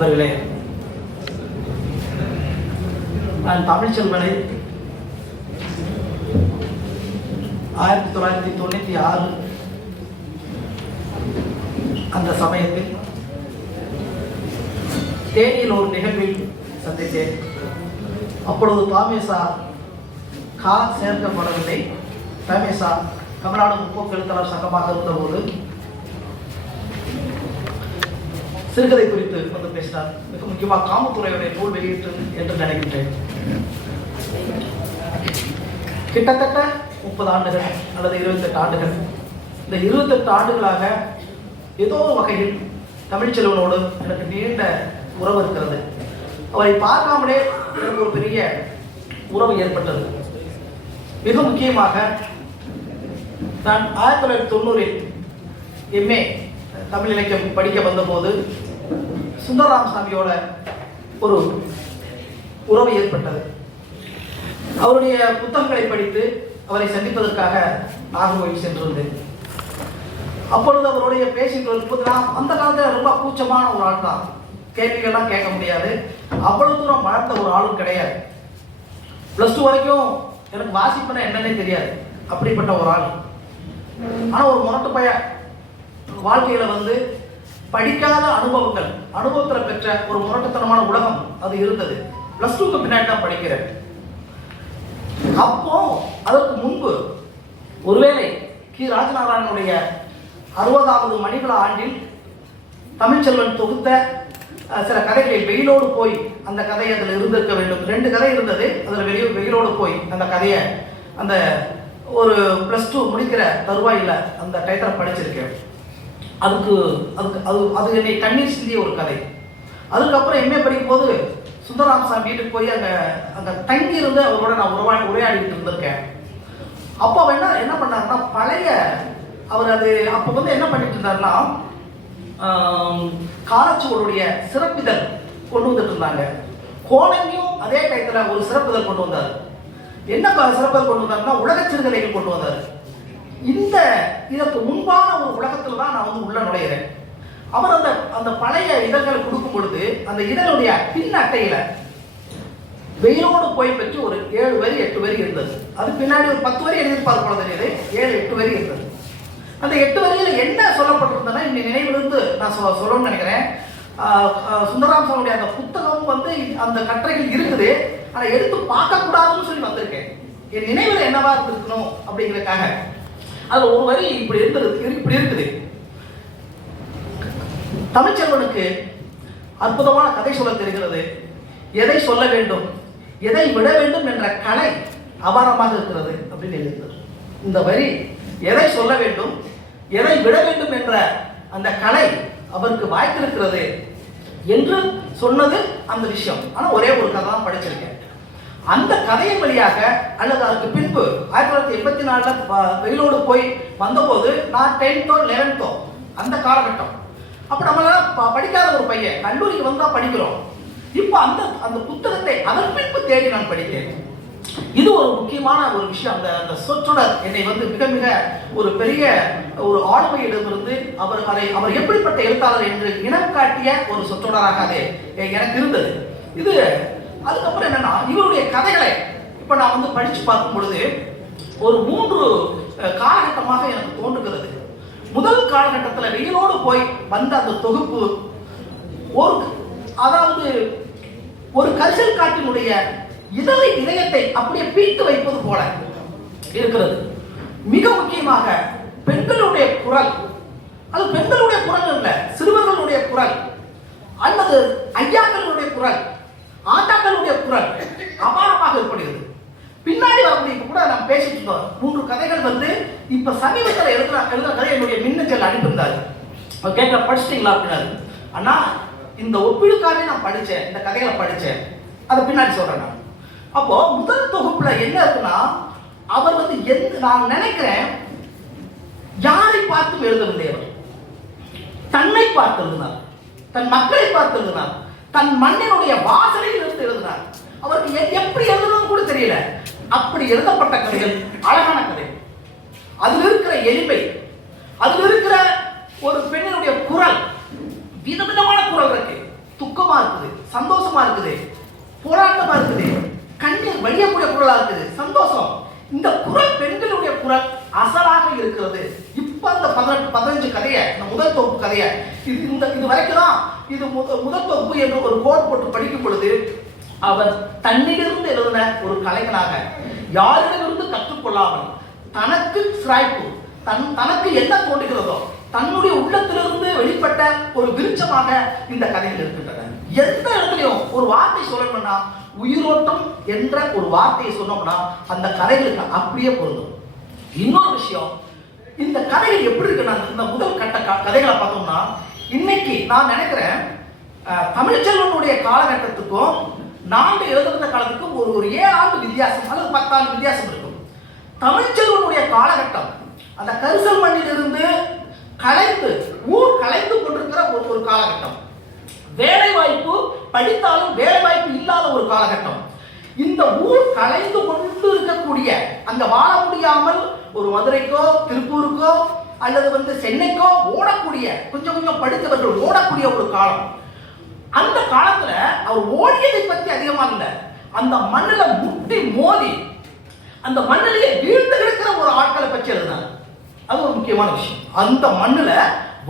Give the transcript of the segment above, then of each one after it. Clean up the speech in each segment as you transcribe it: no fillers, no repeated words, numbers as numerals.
அவர்களே, நான் தமிழ்ச்செல்வனை 1996 அந்த சமயத்தில் தேனியில் ஒரு நிகழ்வில் சந்தித்தேன். அப்பொழுது தாமேசா சேர்க்கப்படவில்லை. தாமேசா தமிழ்நாடு முற்போக்கு எழுத்தாளர் சங்கமாக இருந்தபோது சிறுகதை குறித்து வந்து பேசினார். மிக முக்கியமாக காமத்துறையுடைய நூல் வெளியிட்டு என்று நினைக்கின்றேன். கிட்டத்தட்ட 30 ஆண்டுகள் அல்லது 28 ஆண்டுகள், இந்த 28 ஆண்டுகளாக ஏதோ வகையில் தமிழ்ச்செல்வனோடு எனக்கு நீண்ட உறவு இருக்கிறது. அவரை பார்க்காமலே எனக்கு ஒரு பெரிய உறவு ஏற்பட்டது. மிக முக்கியமாக நான் 1990 MA தமிழ் இலக்கியம் படிக்க வந்தபோது சுந்தரராமசாமியோட ஒரு உறவு ஏற்பட்டது. அவருடைய புத்தகங்களை படித்து அவரை சந்திப்பதற்காக நாகர்கோவில் சென்றிருந்தேன். அப்பொழுது அவருடைய பேசிட்டு இருக்கும்போது நான் அந்த காலத்தில் ரொம்ப கூச்சமான ஒரு ஆள் தான். கேள்விகள்லாம் கேட்க முடியாது. அவ்வளவு தூரம் வளர்த்த ஒரு ஆளும் கிடையாது. +2 வரைக்கும் எனக்கு வாசிப்புனா என்னன்னே தெரியாது. அப்படிப்பட்ட ஒரு ஆள். ஆனால் ஒரு முரட்டு பையன் வாழ்க்கையில வந்து படிக்காத அனுபவத்தில் பெற்ற ஒரு முரட்டுத்தனமான உலகம் அது இருந்தது. +2க்கு பின்னாடி தான் படிக்கிறேன். அப்போ அதற்கு முன்பு ஒருவேளை கி. ராஜநாராயணனுடைய 60வது மணிவிழா ஆண்டில் தமிழ்ச்செல்வன் தொகுத்த சில கதைகளில் வெயிலோடு போய் அந்த கதை அதில் இருந்திருக்க வேண்டும். 2 கதை இருந்தது. அதில் வெயிலோடு போய் அந்த கதையை அந்த ஒரு +2 முடிக்கிற தருவாயில் அந்த டைட்டிலை படிச்சிருக்கேன். அது என்னை கண்ணீர் சிந்திய ஒரு கதை. அதுக்கப்புறம் MA படிக்கும் போது சுந்தரராமசாமி வீட்டுக்கு போய் அங்கே தங்கி இருந்து அவரோட நான் உரையாடிட்டு இருந்திருக்கேன். அப்போ அவர் என்ன பண்ணாருன்னா, பழைய அவர் அது அப்போ வந்து என்ன பண்ணிட்டு இருந்தாருன்னா, காலச்சுவருடைய சிறப்பிதழ் கொண்டு வந்துட்டு இருந்தாங்க. கோணங்கியும் அதே டயத்தில் ஒரு சிறப்பிதழ் கொண்டு வந்தார். என்ன சிறப்பிதழ் கொண்டு வந்தாருன்னா, உலக சிறுகதைகள் கொண்டு வந்தார். இதற்கு முன்பான ஒரு உலகத்தில் தான் நான் வந்து உள்ள நுழைகிறேன். அவர் அந்த பழைய இதழ்களை கொடுக்கும் பொழுது அந்த இதழுடைய பின் அட்டையில வெயிலோடு போய் பெற்று ஒரு 7 வரி 8 வரி இருந்தது. அது பின்னாடி ஒரு 10 வரி எழுதியிருப்பார் போல தெரியுது. 7-8 வரி இருந்தது. அந்த 8 வரியில என்ன சொல்லப்பட்டிருந்ததுன்னா, இந்த நினைவிலிருந்து நான் சொல்லணும்னு நினைக்கிறேன். சுந்தரராமசாமியுடைய அந்த புத்தகம் வந்து அந்த கட்டுரைகள் இருக்குது. ஆனா எடுத்து பார்க்க கூடாதுன்னு சொல்லி வந்திருக்கேன். என் நினைவுல என்னவா இருக்கணும் அப்படிங்கிறதுக்காக. அது ஒரு வரி இப்படி இருக்குது. தமிழ்ச்செல்வனுக்கு அற்புதமான கதை சொல்ல தெரிகிறது. எதை சொல்ல வேண்டும், எதை விட வேண்டும் என்ற கலை அபாரமாக இருக்கிறது அப்படின்னு எழுதுகிறது. இந்த வரி எதை சொல்ல வேண்டும், எதை விட வேண்டும் என்ற அந்த கலை அவருக்கு வாய்த்திருக்கிறது என்று சொன்னது அந்த விஷயம். ஆனால் ஒரே ஒரு கதை தான் படிச்சிருக்கேன். அந்த கதையின் வழியாக அல்லது அதுக்கு பின்பு 1984 வெயிலோடு போய் வந்தபோது நான் 10th 11th அந்த காலகட்டம். அப்போ நம்மளால படிக்காத ஒரு பையன் கல்லூரிக்கு வந்து தான் படிக்கிறோம். இப்போ அந்த புத்தகத்தை அதன் பின்பு தேடி நான் படித்தேன். இது ஒரு முக்கியமான ஒரு விஷயம். அந்த சொற்றொடர் என்னை வந்து மிக மிக ஒரு பெரிய ஒரு ஆளுமையிடமிருந்து அவர் எப்படிப்பட்ட எழுத்தாளர் என்று இனம் காட்டிய ஒரு சொற்றொடராக அது எனக்கு இருந்தது. இது அதுக்கப்புறம் என்னன்னா, இவருடைய கதைகளை இப்ப நான் வந்து படிச்சு பார்க்கும் பொழுது ஒரு 3 காலகட்டமாக எனக்கு தோன்றுகிறது. முதல் காலகட்டத்தில் வெயிலோடு போய் வந்த அந்த தொகுப்பு அதாவது ஒரு கரிசல் காட்டினுடைய இதயத்தை அப்படியே பீட்டு வைப்பது போல இருக்கிறது. மிக முக்கியமாக பெண்களுடைய குரல், அது பெண்களுடைய குரல் இல்ல, சிறுவர்களுடைய குரல் அல்லது ஐயாக்களுடைய குரல், ஆட்டாக்களுடைய குரல் அபாரமாக ஏற்படுகிறது. பின்னாடி வரக்கூடிய கூட நாம் பேசிட்டு இருந்தோம். 3 கதைகள் வந்து இப்ப சமீபத்தில் எழுதுற கதை என்னுடைய மின்னஞ்சல் அனுப்பியிருந்தாரு. கேட்க படிச்சிட்டீங்களா அப்படின்னாரு. ஆனா இந்த ஒப்பீடுக்காரே நான் படிச்சேன், இந்த கதைகளை படிச்சேன், அதை பின்னாடி சொல்றேன் நான். அப்போ முதல் தொகுப்புல என்ன இருக்குன்னா, அவர் வந்து நான் நினைக்கிறேன் யாரை பார்த்து எழுதவில்லை. அவர் தன்னை பார்த்து எழுதினார், தன் மக்களை பார்த்து எழுதினார், தன் மண்ணினுடைய வாசனையில் இருந்து எழுதினார். அவருக்கு எப்படி எழுதணும்னு கூட தெரியல. அப்படி எழுதப்பட்ட கதைகள் அழகான கதை. அதில் இருக்கிற எளிமை, அதில் இருக்கிற ஒரு பெண்ணினுடைய குரல், விதவிதமான குரல் இருக்கு. துக்கமா இருக்குது, சந்தோஷமா இருக்குது, போராட்டமா இருக்குது, கண்ணீர் வழியக்கூடிய குரலா இருக்குது, சந்தோஷம். இந்த குரல் பெண்களுடைய குரல் அசலாக இருக்கிறது. இப்ப அந்த 18-15 கதையை, இந்த முதல் தொகுப்பு கதையை, இது வரைக்கும் தான் இது முதல் தொகுப்பு என்று ஒரு கோட் போட்டு படிக்கும் பொழுது அவர் தன்னிலிருந்து எழுதின ஒரு கலைஞனாக, யாரிடமிருந்து கற்றுக்கொள்ளாமல், தனக்கு சிராய்ப்பு, தனக்கு என்ன தோன்றுகிறதோ தன்னுடைய உள்ளத்திலிருந்து வெளிப்பட்ட ஒரு விருட்சமாக இந்த கதைகள் இருக்கின்றன. எந்த இடத்துலையும் ஒரு வார்த்தை சொல்லணும்னா உயிரோட்டம் என்ற ஒரு வார்த்தையை சொன்னோம்னா அந்த கதைகளுக்கு அப்படியே பொருந்தும். இன்னொரு விஷயம், இந்த கதைகள் எப்படி இருக்குன்னா, இந்த முதல் கட்ட கதைகளை பார்த்தோம்னா, இன்னைக்கு நான் நினைக்கிறேன் தமிழ்ச்செல்வனுடைய காலகட்டத்துக்கும் நான்கு எழுதுகிற காலத்துக்கும் ஒரு 7 ஆண்டு வித்தியாசம் அல்லது 10 ஆண்டு வித்தியாசம் இருக்கும். தமிழ்ச்செல்வனுடைய காலகட்டம் அந்த கரிசல் மண்ணிலிருந்து ஊர் கலைந்து கொண்டிருக்கிற ஒரு காலகட்டம், வேலை வாய்ப்பு, படித்தாலும் வேலை வாய்ப்பு இல்லாத ஒரு காலகட்டம். இந்த ஊர் கலைந்து கொண்டு இருக்கக்கூடிய, அங்க வாழ முடியாமல் ஒரு மதுரைக்கோ திருப்பூருக்கோ அல்லது சென்னைக்கோ ஓடக்கூடிய, கொஞ்சம் கொஞ்சம் படித்தவர்கள் ஓடக்கூடிய ஒரு காலம். அந்த காலத்துல அவர் ஓடியதை பத்தி அதிகமா இல்லை, அந்த மண்ணில முட்டி மோதி அந்த மண்ணிலேயே வீழ்ந்து கிடக்கிற ஒரு ஆட்களை பற்றி எழுதினார். அது ஒரு முக்கியமான விஷயம். அந்த மண்ணில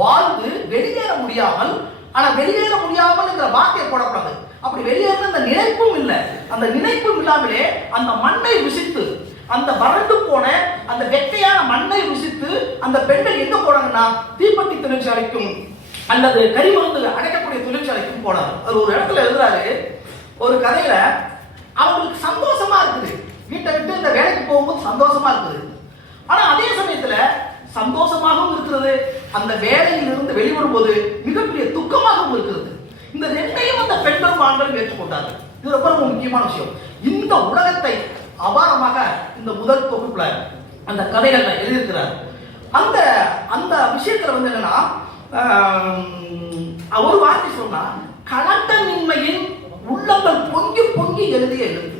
வாழ்ந்து வெளியேற முடியாமல், ஆனா வெளியேற முடியாமல் வார்த்தையை போடக்கூடாது, அப்படி வெளியேற அந்த நினைப்பும் இல்லை, அந்த நினைப்பும் இல்லாமலே அந்த மண்ணை ருசித்து, அந்த வறண்டு போன அந்த வெட்டையான மண்ணை ருசித்து அந்த பெண்கள் எங்க போனாங்கன்னா தீப்பெட்டி தொழிற்சாலைக்கும் அல்லது கரிமருந்து அடைக்கக்கூடிய தொழிற்சாலைக்கும் போனார். அது ஒரு இடத்துல எழுதுறாரு ஒரு கதையில, அவங்களுக்கு சந்தோஷமா இருக்குது, வீட்டை விட்டு இந்த வேலைக்கு போகும்போது சந்தோஷமா இருக்குது, ஆனா அதே சமயத்துல சந்தோஷமாகவும் இருக்கிறது, அந்த வேலையில் இருந்து வெளிவரும்போது மிகப்பெரிய துக்கமாகவும் இருக்கிறது. இந்த ரெண்டையும் அந்த பெண்களும் ஆண்களும் ஏற்றுக்கொண்டார்கள். இது ரொம்ப ரொம்ப முக்கியமான விஷயம். இந்த உலகத்தை அபாரமாக இந்த முதல் தொகுப்புல அந்த கதைகள்ல எழுதியிருக்கிறார். அந்த அந்த விஷயத்துல என்னன்னா, ஒரு வார்த்தை சொன்னா, கலட்டமின்மையின் உள்ளங்கள் பொங்கி பொங்கி எழுதிய எழுத்து.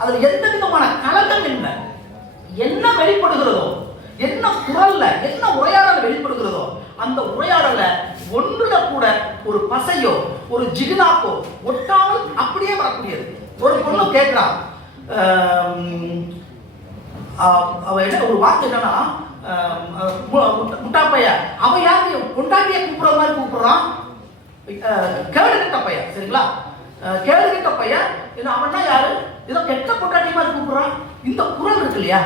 அதுல எந்த விதமான கலட்டம் இல்லை, என்ன வெளிப்படுகிறதோ, என்ன குரல்ல, என்ன உரையாடல் வெளிப்படுகிறதோ அந்த உரையாடல ஒன்றுல கூட ஒரு பசையோ ஒரு ஜிகினாக்கோ ஒட்டாமல் அப்படியே வரக்கூடியது. ஒரு பொண்ணு கேட்கிறா, அவ என்ன ஒரு வார்த்தை என்னன்னா, முட்டாப்பையா, அவ யாரு பொண்டாட்டிய கூப்பிடுற மாதிரி கூப்பிடுறான், கேடு கட்ட பையன், சரிங்களா, கேடு கட்ட பையன், அவன்னா யாரு, ஏதோ கெட்ட பொண்டாட்டி மாதிரி கூப்பிடுறான். இந்த குரல் இருக்கு இல்லையா,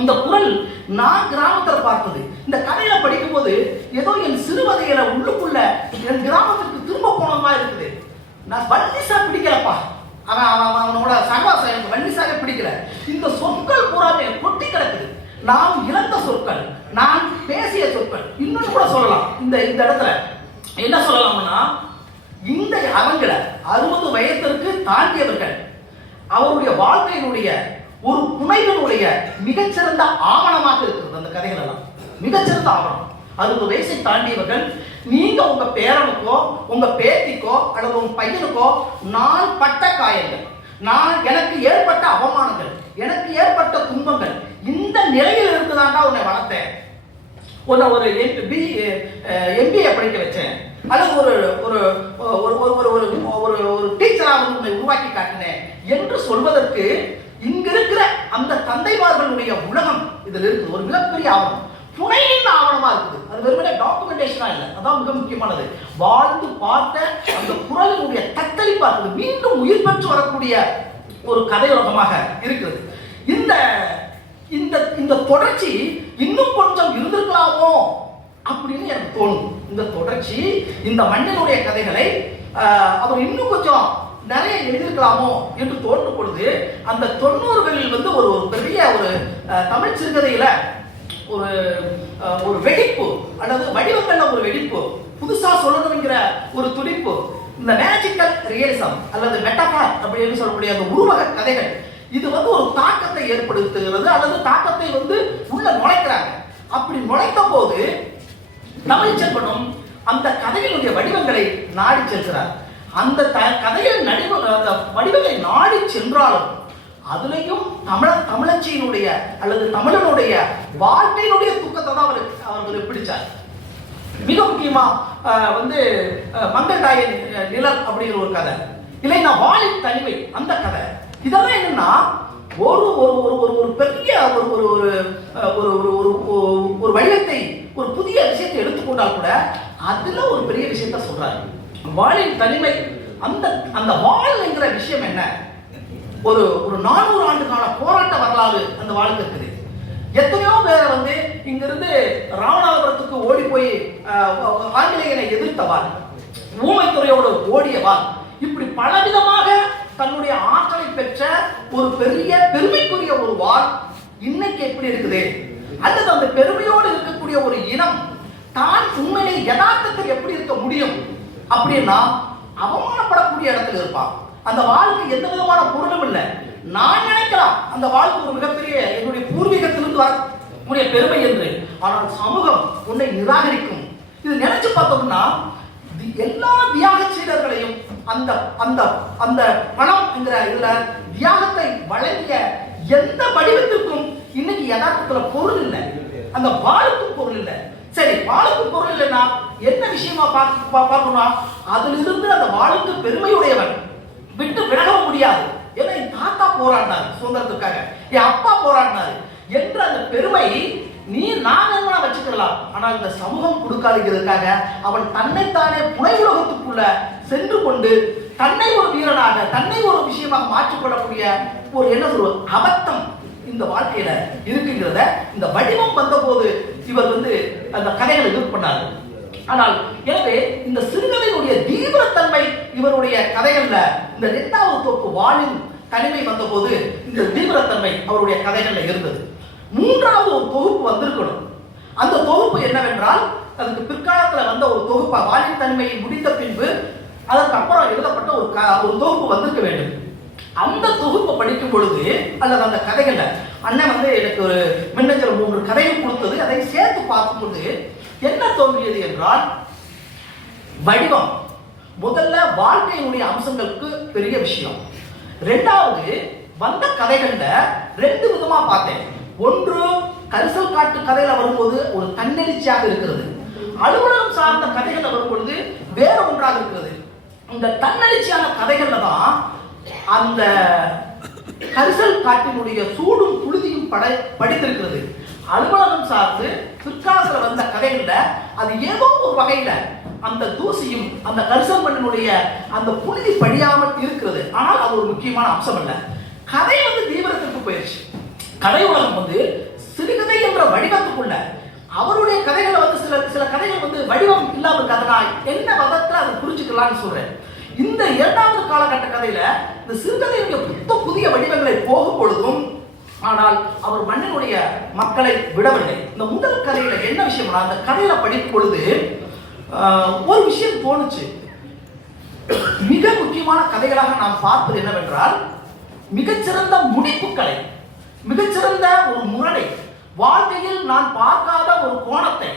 இந்த குரல் நான் கிராமத்தில் பார்த்தது. இந்த கதையில படிக்கும் போது ஏதோ என் சிறுவதையில உள்ளுக்குள்ள என் கிராமத்துக்கு திரும்ப போனதா இருக்குது. நான் வன்னிசா பிடிக்கலப்பா, அவனோட சகவாசம் எனக்கு வன்னிசாக பிடிக்கல. இந்த சொற்கள் பூராமே கொட்டி கிடக்குது, நாம் இழந்த சொற்கள், நான் பேசிய சொற்கள். இன்னொன்று கூட சொல்லலாம், இந்த இடத்துல என்ன சொல்லலாம்னா, இந்த அவங்கள 60 வயதிற்கு தாண்டியவர்கள் அவருடைய வாழ்க்கையினுடைய ஒரு புனைவனுடைய மிகச்சிறந்த ஆவணமாக இருக்கிறது. அந்த கதைகள் எல்லாம் மிகச்சிறந்த ஆவணம். 60 வயசை தாண்டியவர்கள், நீங்க உங்க பேரனுக்கோ உங்க பேத்திக்கோ அல்லது உங்க பையனுக்கோ நான் பட்ட காயங்கள், எனக்கு ஏற்பட்ட அவமானங்கள், எனக்கு ஏற்பட்ட துன்பங்கள், இந்த நிலையில் இருக்குதாண்டா உன்னை வளர்த்தேன், உன்னை ஒரு MBA படிக்க வச்சேன், அல்லது ஒரு டீச்சராக உன்னை உருவாக்கி காட்டினேன் என்று சொல்வதற்கு இங்க இருக்கிற அந்த தந்தைமார்களுடைய உலகம் இதில் இருக்குது. ஒரு மிகப்பெரிய ஆவணம், புனையின் ஆவணமா இருக்குது. அது வெறுமனே டாக்குமெண்டேஷனா இல்லை, அதான் மிக முக்கியமானது. வாழ்ந்து பார்த்த அந்த குரலினுடைய தத்தளிப்பா இருக்குது, மீண்டும் உயிர் பெற்று வரக்கூடிய ஒரு கதையுலகமாக இருக்கிறது. இந்த இந்த இந்த தொடர்ச்சி இன்னும் கொஞ்சம் இருந்திருக்கலாமோ அப்படின்னு எனக்கு தோணும். இந்த தொடர்ச்சி, இந்த மண்ணினுடைய கதைகளை அவர் இன்னும் கொஞ்சம் நிறைய எழுதியிருக்கலாமோ என்று தோன்றும் பொழுது, அந்த 90களில் ஒரு பெரிய ஒரு தமிழ் சிறுகதையில ஒரு வெடிப்பு அல்லது வடிவங்கள்ல ஒரு வெடிப்பு, புதுசா சொல்லணுங்கிற ஒரு துடிப்பு, இந்த மேஜிக்கல் ரியலிசம் அல்லது மெட்டாஃபார் அப்படின்னு சொல்லக்கூடிய அந்த உருவக கதைகள், இது ஒரு தாக்கத்தை ஏற்படுத்துகிறது அல்லது தாக்கத்தை உள்ள நுழைக்கிறாங்க. அப்படி நுழைத்த போது தமிழ்ச்செல்வனும் அந்த கதையினுடைய வடிவங்களை நாடி செல்கிறார். அந்த கதையில் வடிவங்களை நாடி சென்றாலும் அதுலேயும் தமிழச்சியினுடைய அல்லது தமிழனுடைய வாழ்க்கையினுடைய துக்கத்தை தான் அவர் பிடிச்சார். மிக முக்கியமா வந்து மங்கள்தாயின் நிழல் அப்படிங்கிற ஒரு கதை, இல்லைன்னா வாலின் தனிமை அந்த கதை. இதெல்லாம் என்னன்னா ஒரு ஒரு ஒரு ஒரு பெரிய ஒரு ஒரு ஒரு வடிவத்தை, ஒரு புதிய விஷயத்தை எடுத்துக்கொண்டால் கூட அதுல ஒரு பெரிய விஷயத்த சொல்றாரு. வாலின் தனிமை, அந்த அந்த வால் என்கிற விஷயம் என்ன? ஒரு ஒரு 400 ஆண்டு கால போராட்ட வரலாறு அந்த வாளுக்கு இருக்குது. எத்தனையோ பேரை வந்து இங்கிருந்து ராமநாதபுரத்துக்கு ஓடி போய் ஆங்கிலேயனை எதிர்த்தவாள், ஊமைத்துறையோடு ஓடியவாள், இப்படி பலவிதமாக தன்னுடைய ஆற்றலை பெற்ற ஒரு பெரிய பெருமைக்குரிய ஒரு வாள் இன்னைக்கு எப்படி இருக்குது? அல்லது அந்த பெருமையோடு இருக்கக்கூடிய ஒரு இனம் தான் உண்மையிலே யதார்த்தத்தில் எப்படி இருக்க முடியும் அப்படின்னா அவமானப்படக்கூடிய இடத்துல இருப்பான். அந்த வாழ்க்கை எந்த விதமான பொருளும் இல்லை. நான் நினைக்கலாம் அந்த வாழ்க்கை ஒரு மிகப்பெரிய என்னுடைய பூர்வீகத்திலிருந்து வரக்கூடிய பெருமை என்று, ஆனால் சமூகம் உன்னை நிராகரிக்கும். இது நினைச்சு பார்த்தோம்னா எல்லா தியாக சீடர்களையும் அந்த அந்த அந்த பணம் என்கிற இதுல தியாகத்தை வழங்கிய எந்த வடிவத்திற்கும் இன்னைக்கு யதார்த்தத்துல பொருள் இல்லை. அந்த வாளுக்கும் பொருள் இல்லை. சரி, வாளுக்கு பொருள் இல்லைன்னா என்ன விஷயமா பார்க்கணும்னா அதிலிருந்து அந்த வாளுக்கு பெருமையுடையவன் விட்டு விலக முடியாது. ஏன்னா என் தாத்தா போராடினார் சுதந்திரத்துக்காக, என் அப்பா போராடினார் என்ற அந்த பெருமை நீ நான் என்ன வச்சுக்கலாம், ஆனால் இந்த சமூகம் கொடுக்காதுங்கிறதுக்காக அவன் தன்னைத்தானே புனை உலகத்துக்குள்ள சென்று கொண்டு தன்னை ஒரு வீரனாக, தன்னை ஒரு விஷயமாக மாற்றிக்கொள்ளக்கூடிய ஒரு என்ன சொல்வது அபத்தம் இந்த வாழ்க்கையில இருக்குங்கிறத இந்த வடிவம் வந்த போது இவர் வந்து அந்த கதைகளை எதிர்ப்பு பண்ணாரு. ஆனால் எனவே இந்த சிறுகதையினுடைய தீவிரத்தன்மை இவருடைய கதைகள்ல இந்த 2வது தொகுப்பு வாளின் தனிமை வந்த போது இந்த தீவிரத்தன்மை அவருடைய கதைகள்ல இருந்தது. 3வது ஒரு தொகுப்பு வந்திருக்கணும். அந்த தொகுப்பு என்னவென்றால் அதுக்கு பிற்காலத்துல வந்த ஒரு தொகுப்பு, வாளின் தனிமையை முடிந்த பின்பு அதற்கு அப்புறம் எழுதப்பட்ட ஒரு தொகுப்பு வந்திருக்க வேண்டும். அந்த தொகுப்பை படிக்கும் பொழுது அல்லது அந்த கதைகள்ல அண்ணன் வந்து எனக்கு ஒரு மின்னஞ்சல் 3 கதைகள் கொடுத்தது. அதை சேர்த்து பார்க்கும்போது என்ன தோன்றியது என்றால், வடிவம் முதல்ல வாழ்க்கையினுடைய அம்சங்களுக்கு பெரிய விஷயம். 2வது வந்த கதைகள்ல 2 விதமா பார்த்தேன். ஒன்று கரிசல் காட்டு கதையில வரும்போது ஒரு தன்னெழுச்சியாக இருக்கிறது, அலுவலகம் சார்ந்த கதைகள்ல வரும்பொழுது வேற ஒன்றாக இருக்கிறது. இந்த தன்னெழுச்சியான கதைகள்ல தான் அந்த கரிசல் காட்டினுடைய சூடும் புழுதியும் படித்திருக்கிறது. அலுவலகம் சார்ந்து பிற்காலத்தில் வந்த கதைகள்ல அது ஏதோ ஒரு வகையில அந்த தூசியும் அந்த கரிசல் மண்ணினுடைய அந்த புழுதி படியாமல் இருக்கிறது. ஆனால் அது ஒரு முக்கியமான அம்சம் அல்ல. கதை வந்து தீவிரத்திற்கு போயிடுச்சு. கதை உலகம் வந்து சிறுகதை என்ற வடிவத்துக்குள்ள அவருடைய கதைகளை வந்து சில கதைகள் வந்து வடிவம் இல்லாம இருக்காதுன்னா என்ன விதத்துல அதை புரிஞ்சுக்கலாம்னு சொல்றேன். இந்த 2வது காலகட்ட கதையில இந்த சிறுகதையுடைய புதிய வடிவங்களை போகும் பொழுதும் ஆனால் அவர் மண்ணினுடைய மக்களை விடவில்லை. இந்த முதல் கதையில என்ன விஷயம்னா, அந்த கதையில படிக்கும் பொழுது ஒரு விஷயம் தோணுச்சு. மிக முக்கியமான கதைகளாக நாம் பார்ப்பது என்னவென்றால், மிகச்சிறந்த முடிப்புகளை, மிகச்சிறந்த ஒரு முரணை, வாழ்க்கையில் நான் பார்க்காத ஒரு கோணத்தை,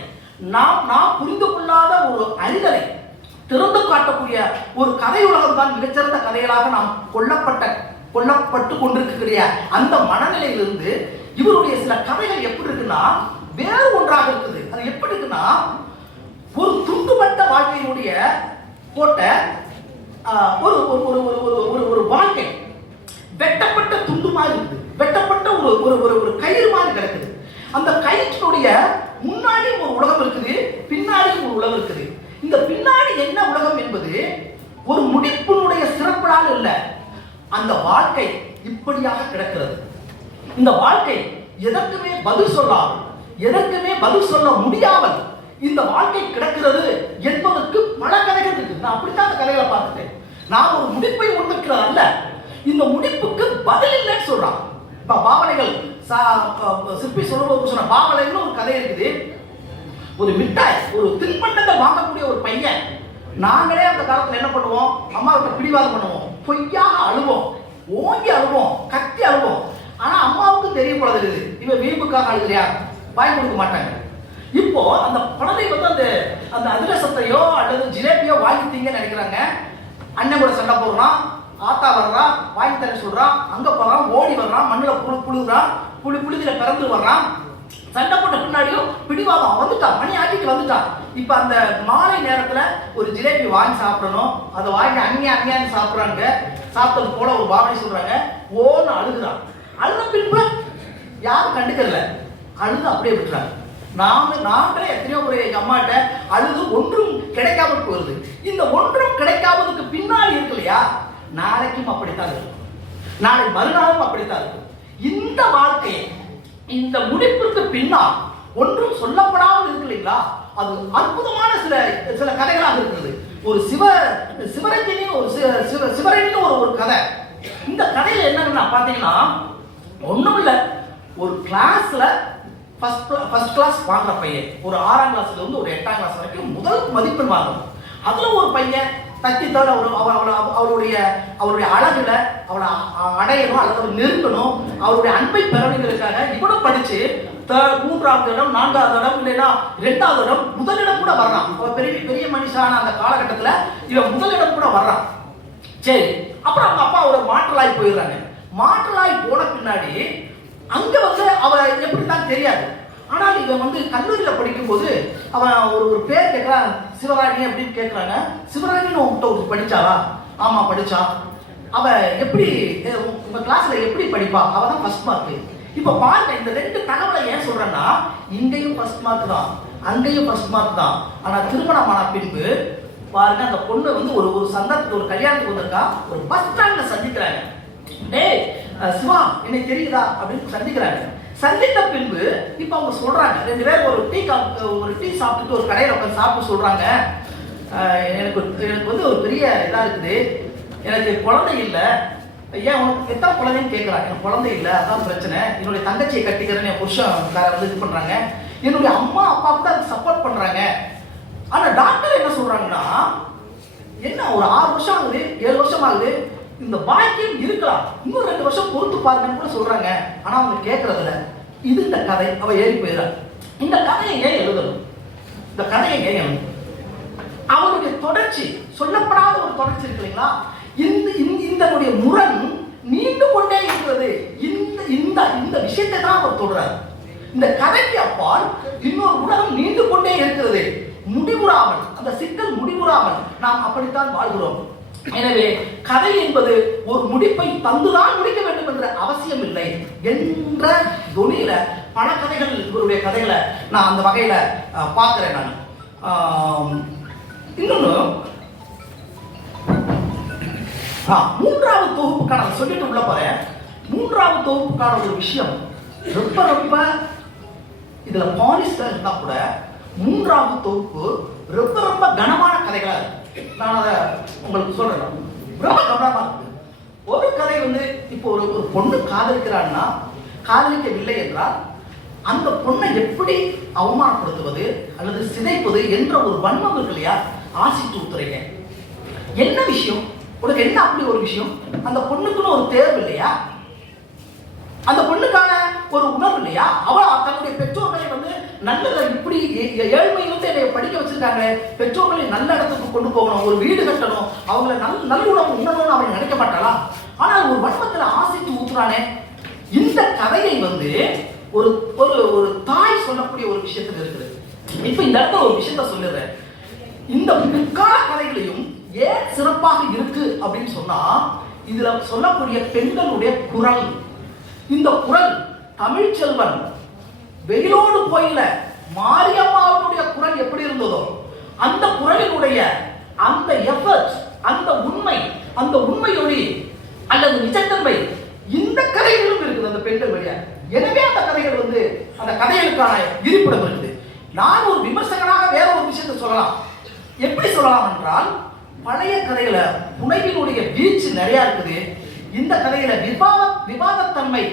நாம் புரிந்து கொள்ளாத ஒரு அறிதலை திறந்து காட்டக்கூடிய ஒரு கதை உலகம் தான் மிகச்சிறந்த கதைகளாக நாம் கொல்லப்பட்டு கொண்டிருக்கக்கூடிய அந்த மனநிலையிலிருந்து இவருடைய சில கதைகள் எப்படி இருக்குன்னா வேறு ஒன்றாக இருக்குது. அது எப்படி இருக்குன்னா, ஒரு துண்டுபட்ட வாழ்க்கையினுடைய போட்ட ஒரு ஒரு வாழ்க்கை வெட்டப்பட்ட துண்டு மாதிரி இருக்குது, வெட்டப்பட்ட ஒரு கயிறு மாதிரி கிடக்குது. அந்த கயிற்றினுடைய முன்னாடி ஒரு உலகம் இருக்குது, பின்னாடி ஒரு உலகம் இருக்குது. இந்த பின்னாடி என்ன உலகம் என்பது ஒரு முடிப்பினுடைய சிறப்பால் இல்லை. அந்த வாழ்க்கை இப்படியாக கிடக்கிறது. இந்த வாழ்க்கை எதற்குமே பதில் சொல்லாமல், எதற்குமே பதில் சொல்ல முடியாமல் இந்த வாழ்க்கை கிடக்கிறது என்பதற்கு பல கதைகள் இருக்கு. நான் அப்படித்தான் அந்த கதைகளை பார்த்துட்டேன். நான் ஒரு முடிப்பை முன்வைக்கிறது அல்ல, இந்த முடிப்புக்கு பதில் இல்லைன்னு சொல்றான். இப்ப பாவனைகள் சிற்பி சொல்லும்போது சொன்ன பாவனைன்னு ஒரு கதை இருக்குது. ஒரு மிட்டாய், ஒரு தின்பண்டத்தை வாங்கக்கூடிய ஒரு பையன், நாங்களே அந்த காலத்துல என்ன பண்ணுவோம், அம்மாவுக்கு பிடிவாதம் பண்ணுவோம், பொய்யாக அழுவோம், ஓங்கி அழுவோம், கத்தி அழுவோம். ஆனா அம்மாவுக்கு தெரிய போல இருக்குது இவன் வீம்புக்காக அழுகிறியா, வாங்கி கொடுக்க மாட்டாங்க. இப்போ அந்த குழந்தை வந்து அந்த அந்த அதிரசத்தையோ அல்லது ஜிலேபியோ வாங்கி தீங்க நினைக்கிறாங்க. அண்ணன் கூட சண்டை போடுறான், ஆத்தா வர்றான், வாங்கி தர சொல்றான், அங்க போறான், ஓடி வர்றான், மண்ணுல புழுகுறான், புழுதியில பிறந்து வர்றான், சண்டை போட்ட பின்னாடியும் பிடிவாதம் வந்துட்டான், மணி ஆக்கிட்டு வந்துட்டான். இப்ப அந்த மாலை நேரத்துல ஒரு ஜிலேபி வாங்கி சாப்பிடணும், அதை வாங்கி அங்கேயான்னு சாப்பிடுறாங்க. சாப்பிட்டது போல ஒரு பாவனை சொல்றாங்க, ஓன்னு அழுகுறான். அழுத பின்பு யாரும் கண்டுக்கல, அழுது அப்படியே விட்டுறாங்க. நாங்களே எத்தனையோ ஒரு எங்க அம்மாட்ட அழுது ஒன்றும் கிடைக்காம போகுது. இந்த ஒன்றும் கிடைக்காமதுக்கு பின்னாடி இருக்கு இல்லையா, நாளைக்கும் அப்படித்தான் இருக்கும், நாளை மறுநாளும் அப்படித்தான் இருக்கும். இந்த வாழ்க்கையை, இந்த முடிப்புக்கு பின்னால் ஒன்றும் சொல்லப்படாமல் இருக்கு இல்லைங்களா, அது அற்புதமான சில கதைகளாக இருக்கிறது. ஒரு சிவரஞ்சனின்னு ஒரு கதை. இந்த கதையில என்னன்னா பாத்தீங்கன்னா, ஒண்ணும் இல்ல, ஒரு கிளாஸ்ல ஃபர்ஸ்ட் கிளாஸ் வாங்குற பையன், ஒரு 6ஆம் கிளாஸ்ல இருந்து ஒரு 8ஆம் கிளாஸ் வரைக்கும் முதல் மதிப்பெண் வாங்கணும். அதுல ஒரு பையன் தத்தித்தால் அவருடைய அழகுல அவளை அடையணும் அல்லது நெருங்கணும், அவருடைய அன்பை பெறணுங்கிறதுக்காக இவனும் படிச்சு 3ஆவது இடம், 4ஆவது இடம், இல்லைன்னா 2ஆவது இடம், முதலிடம் கூட வர்றான். பெரிய மனுஷான அந்த காலகட்டத்துல இவன் முதலிடம் கூட வர்றான். சரி, அப்புறம் அவங்க அப்பா ஒரு மாற்றலாய் போயிடுறாங்க. மாற்றலாய் போன பின்னாடி அங்க அவ எப்படித்தான் தெரியாது. ஆனால் இவன் கல்லூரியில படிக்கும் போது அவன் ஒரு பேர் கேட்கிறான், சிவராணி அப்படின்னு கேட்கிறாங்க. சிவராணின்னு உங்ககிட்ட படிச்சாளா? ஆமா படிச்சா. அவ எப்படி உங்க கிளாஸ்ல எப்படி படிப்பா? அவ தான் ஃபர்ஸ்ட் மார்க். இப்ப பாருங்க, இந்த 2 தகவலை ஏன் சொல்றேன்னா, இங்கேயும் ஃபர்ஸ்ட் மார்க் தான், அங்கேயும் ஃபர்ஸ்ட் மார்க் தான். ஆனா திருமணமான பின்பு பாருங்க, அந்த பொண்ணு ஒரு சந்தர்ப்பத்துக்கு, ஒரு கல்யாணத்துக்கு வந்திருக்கா, ஒரு பஸ் ஸ்டாண்ட்ல சந்திக்கிறாங்க. டேய் சிவா, என்னை தெரியுதா அப்படின்னு சந்திக்கிறாங்க. சந்தித்த பின்பு இப்ப அவங்க சொல்றாங்க, 2 பேர் ஒரு டீ சாப்பிட்டுட்டு ஒரு கடையில உட்காந்து சாப்பிட்டு சொல்றாங்க, எனக்கு ஒரு பெரிய இதா இருக்குது, எனக்கு குழந்தை இல்லை. ஏன் உனக்கு எத்தனை குழந்தைன்னு கேட்கறாங்க. எனக்கு குழந்தை இல்லை, அதான் பிரச்சனை. என்னுடைய தங்கச்சியை கட்டிக்கிறேன்னு என் புருஷன் இது பண்றாங்க. என்னுடைய அம்மா அப்பாவுக்கு தான் சப்போர்ட் பண்றாங்க. ஆனா டாக்டர் என்ன சொல்றாங்கன்னா, என்ன ஒரு 6 வருஷம் ஆகுது, 7 வருஷம் ஆகுது, இந்த பாக்கியம் இருக்கலாம், இன்னும் 2 வருஷம் பொறுத்து பாருங்கன்னு கூட சொல்றாங்க. ஆனா அவங்க கேட்கறதில்ல. இது இந்த கதை. அவ ஏறி போயிடறாங்க. இந்த கதையை ஏன் எழுதணும்? இந்த கதையை ஏன் எழுதணும்? அவருடைய தொடர்ச்சி, சொல்லப்படாத ஒரு தொடர்ச்சி இருக்கு இல்லைங்களா, இந்த முரண் நீண்டு கொண்டே இருக்கிறது. இந்த விஷயத்தை தான் அவர் தொடர்றார். இந்த கதைக்கு அப்பால் இன்னொரு உலகம் நீண்டு கொண்டே இருக்கிறது, முடிவுறாமல், அந்த சிக்கல் முடிவுறாமல் நாம் அப்படித்தான் வாழ்கிறோம். எனவே கதை என்பது ஒரு முடிப்பை தந்துதான் முடிக்க வேண்டும் என்ற அவசியம் இல்லை என்ற தொனியில பல கதைகள், இவருடைய கதைகளை நான் அந்த வகையில பார்க்கிறேன். நான் இன்னொன்னு 3வது தொகுப்புக்கான சொல்லிட்டு உள்ள போறேன். 3வது தொகுப்புக்கான ஒரு விஷயம் ரொம்ப இதுல பாலிஸ்டர் இருந்தா கூட 3வது தொகுப்பு ரொம்ப கனமான கதைகளா இருக்கு. நான் அதை உங்களுக்கு சொல்றேன், ரொம்ப கவனமா இருக்கு. ஒரு கதை இப்போ ஒரு பொண்ணு காதலிக்கிறான்னா, காதலிக்கவில்லை என்றால் அந்த பொண்ணை எப்படி அவமானப்படுத்துவது அல்லது சிதைப்பது என்ற ஒரு வன்மம் இருக்கு இல்லையா, ஆசிட்டு ஊத்துறீங்க. என்ன விஷயம் உனக்கு, என்ன அப்படி ஒரு விஷயம்? அந்த பொண்ணுக்குன்னு ஒரு தேர்வு இல்லையா, அந்த பொண்ணுக்கான ஒரு உணர்வு இல்லையா? அவள் தன்னுடைய பெற்றோர்களை நல்ல இப்படி ஏழ்மையிலிருந்து என்னை படிக்க வச்சிருக்காங்க, பெற்றோர்களை நல்ல இடத்துக்கு கொண்டு போகணும், ஒரு வீடு கட்டணும், அவங்களை நல்ல உணவு உண்ணணும்னு அவன் நினைக்க மாட்டாளா? ஆனால் ஒரு வன்மத்துல ஆசைத்து ஊத்துறானே. இந்த கதையை ஒரு ஒரு தாய் சொல்லக்கூடிய ஒரு விஷயத்துல இருக்குது. இப்ப இந்த இடத்துல ஒரு விஷயத்த சொல்லிடுறேன். இந்த பிற்கால கதைகளையும் ஏன் சிறப்பாக இருக்கு அப்படின்னு சொன்னா, இதுல சொல்லக்கூடிய பெண்களுடைய குரல், இந்த குரல் தமிழ்ச்செல்வன் வெயிலோடு போயில மாரியம்மாவுடைய குரல் எப்படி இருந்ததோ, அந்த குரலினுடைய அந்த எஃபர்ட், அந்த உண்மை, அந்த உண்மையொழி அல்லது நிஜத்தன்மை இந்த கதைகளிலும் இருக்குது அந்த பெண்கள் வழியா. எனவே அந்த கதைகள் அந்த கதைகளுக்கான இருப்பிடம் இருக்குது. நான் ஒரு விமர்சகனாக வேற ஒரு விஷயத்தை சொல்லலாம். எப்படி சொல்லலாம் என்றால், பழைய கதையில புனைவினுடைய வீச்சு நிறைய இருக்குது. இந்த கதையில விவாதத்தன்மை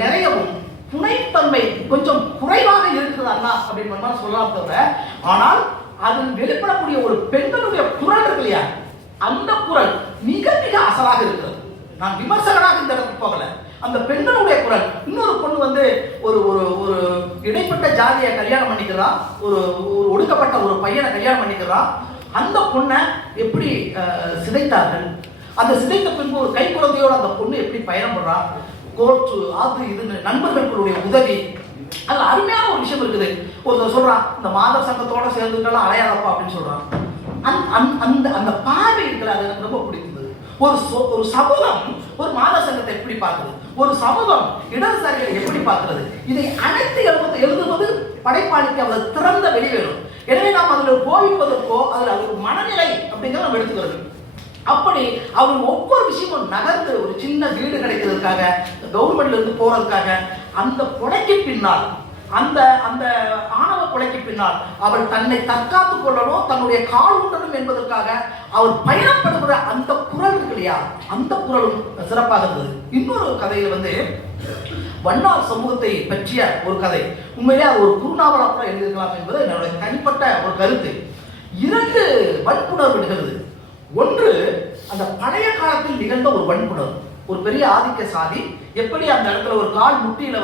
நிறையவும் புனைத்தன்மை கொஞ்சம் குறைவாக இருக்கிறதா அப்படின்னு சொல்லலாம் தவிர, ஆனால் அதில் வெளிப்படக்கூடிய ஒரு பெண்களுடைய குரல் இருக்கு இல்லையா, அந்த குரல் மிக மிக அசலாக இருக்கிறது. நான் விமர்சகனாக இந்த இடத்துக்கு போகல. அந்த பெண்களுடைய குரல், இன்னொரு பொண்ணு ஒரு ஒரு இடைப்பட்ட ஜாதியை கல்யாணம் பண்ணிக்கிறா, ஒரு ஒடுக்கப்பட்ட ஒரு பையனை கல்யாணம் பண்ணிக்கிறா. அந்த பொண்ணை எப்படி சிதைத்தார்கள், அந்த சிதைத்த பின்பு ஒரு கை குழந்தையோட அந்த பொண்ணு எப்படி பயணம் பண்றா, கோர்ட்டு அது இதுன்னு நண்பர்களுடைய உதவி, அதுல அருமையான ஒரு விஷயம் இருக்குது. ஒருத்தர் சொல்றான், இந்த மாதர் சங்கத்தோட சேர்ந்துட்டாலும் அலையாதப்பா அப்படின்னு சொல்றான். அந்த அந்த பார்வை இருக்கிற அது எனக்கு ரொம்ப பிடிக்குது. ஒரு சமூகம் ஒரு மாதர் சங்கத்தை எப்படி பார்க்குது, ஒரு சமூகம் இடதுசாரிகளை எப்படி பார்க்கிறது, இதை அனைத்து எழுதுவது படைப்பாளிக்கு அவர் திறந்த வெளிவேறும். எனவே நாம் அதில் போய்வதற்கோ அதில் ஒரு மனநிலை அப்படிங்கிறத நம்ம எடுத்துக்கிறது. அப்படி அவர் ஒவ்வொரு விஷயமும் நகர்ந்து ஒரு சின்ன வீடு கிடைக்கிறதுக்காக, கவர்மெண்ட்ல இருந்து போறதுக்காக, அந்த கொலைக்கு பின்னால், அந்த அந்த ஆணவ கொலைக்கு பின்னால் அவர் தன்னை தற்காத்துக் கொள்ளணும், தன்னுடைய கால் ஊட்டணும் என்பதற்காக அவர் பயணப்படுகிற அந்த குரல் இருக்கு இல்லையா, அந்த குரலும் சிறப்பாக இருந்தது. இன்னொரு கதையில வண்ணார் சமூகத்தை பற்றிய ஒரு கதை. உண்மையிலே அது ஒரு குறுநாவலா கூட எழுதியிருக்கலாம் என்பது என்னுடைய தனிப்பட்ட ஒரு கருத்து. 2 வன்புணர்வு நிகழ்வு. ஒன்று, அந்த பழைய காலத்தில் நிகழ்ந்த ஒரு வன்புணர்வு. ஒரு பெரிய ஆதிக்க சாதி எப்படி அந்த இடத்துல ஒரு கால் முட்டியில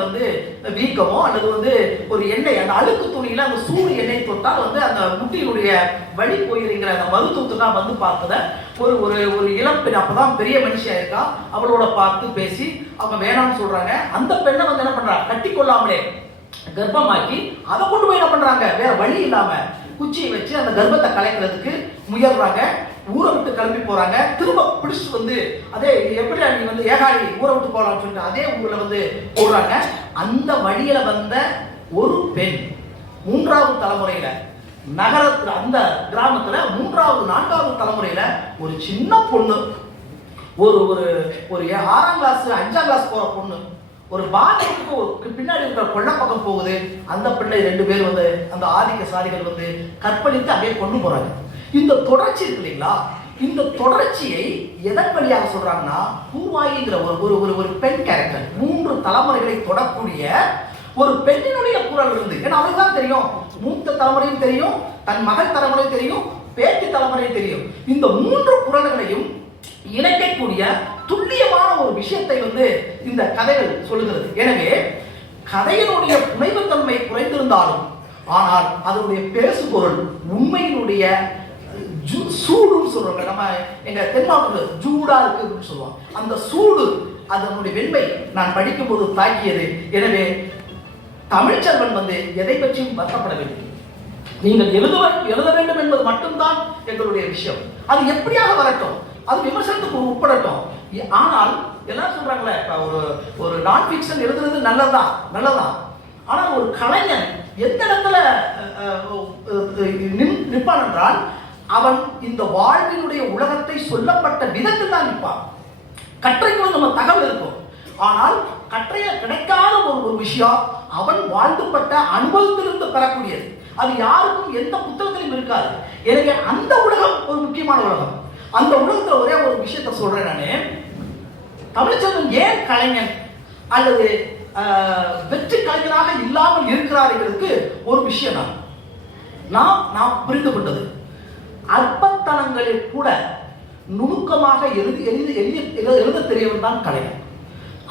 வீக்கமோ அல்லது ஒரு எண்ணெய், அந்த அழுக்கு துணியில அந்த சூடு எண்ணெய் தொட்டால் அந்த முட்டியினுடைய வலி போயிருங்கிற அந்த மருத்துவத்துக்காக பார்க்குத ஒரு ஒரு ஒரு இளம்பெண், அப்பதான் பெரிய மனுஷியா இருக்கா, அவளோட பார்த்து பேசி அவங்க வேணாம்னு சொல்றாங்க. அந்த பெண்ணை என்ன பண்றாங்க, கட்டி கொள்ளாமலே கர்ப்பமாக்கி அதை கொண்டு போய் என்ன பண்றாங்க, வேற வழி இல்லாம குச்சியை வச்சு அந்த கர்ப்பத்தை கலைக்கிறதுக்கு முயல்றாங்க. ஊரை விட்டு கிளம்பி போறாங்க. திரும்ப பிடிச்சு அதே எப்படி நீ ஏகாடி ஊரை விட்டு போகலாம்னு சொல்லிட்டு அதே ஊர்ல போடுறாங்க. அந்த வழியில வந்த ஒரு பெண் 3வது தலைமுறையில நகரத்துல, அந்த கிராமத்துல 3வது 4வது தலைமுறையில ஒரு சின்ன பொண்ணு, ஒரு ஒரு ஒரு 6ஆம் கிளாஸ் 5ஆம் கிளாஸ் போற பொண்ணு ஒரு பாதிப்புக்கு பின்னாடி இருக்கிற கொள்ள பக்கம் போகுது. அந்த பெண்ணை 2 பேர் அந்த ஆதிக்க சாதிகள் கற்பழித்து அப்படியே கொண்டு போறாங்க. இந்த தொடர்ச்சி இருக்கு இல்லைங்களா, இந்த தொடர்ச்சியை எதன் வழியாக சொல்றாங்கன்னா, பூவாயிங்கிற ஒரு ஒரு ஒரு பெண் கேரக்டர் 3 தலைமுறைகளை தொடக்கூடிய ஒரு பெண்ணினுடைய குரல் இருந்து, ஏன்னா அவருக்கு தான் தெரியும், மூத்த தலைமுறையும் தெரியும், தன் மகள் தலைமுறையும் தெரியும், பேத்தி தலைமுறையும் தெரியும். இந்த 3 குரல்களையும் இணைக்கக்கூடிய துல்லியமான ஒரு விஷயத்தை இந்த கதைகள் சொல்லுகிறது. எனவே கதையினுடைய புனைவுத்தன்மை குறைந்திருந்தாலும் ஆனால் அதனுடைய பேசுபொருள் உண்மையினுடைய சூடுன்னு சொல்றாங்க. நம்ம எங்க தென்மாவட்டத்தில் ஜூடா இருக்கு அப்படின்னு சொல்லுவாங்க. அந்த சூடு, அதனுடைய வெண்மை நான் படிக்கும் போது தாக்கியது. எனவே தமிழ்ச்செல்வன் எதை பற்றியும் வருத்தப்படவில்லை. நீங்கள் எழுத வேண்டும் என்பது மட்டும்தான் எங்களுடைய விஷயம். அது எப்படியாக வரட்டும், அது விமர்சனத்துக்கு உட்படட்டும். ஆனால் எல்லாரும் சொல்றாங்களே, ஒரு நான் ஃபிக்ஷன் எழுதுறது நல்லதான். ஆனால் ஒரு கலைஞன் எந்த இடத்துல நிற்பான் என்றால், அவன் இந்த வாழ்வினுடைய உலகத்தை சொல்லப்பட்ட விதத்தில் தான் நிற்பான். கற்றைக்கு நம்ம தகவல் இருக்கும், ஆனால் கற்றைய கிடைக்காத ஒரு விஷயம் அவன் வாழ்ந்துப்பட்ட அனுபவத்திலிருந்து பெறக்கூடியது. அது யாருக்கும் எந்த புத்தகத்திலும் இருக்காது. எனவே அந்த உலகம் ஒரு முக்கியமான உலகம். அந்த உலகத்துல ஒரே ஒரு விஷயத்தை சொல்றேன் நானு. தமிழ்ச்செல்வன் ஏன் கலைஞன் அல்லது வெற்றி கலைஞராக இல்லாமல் இருக்கிறார்களுக்கு ஒரு விஷயம் நாம் புரிந்து கொண்டது, அற்பத்தனங்களில் கூட நுணுக்கமாக எழுத தெரியவன் தான் கலைஞன்.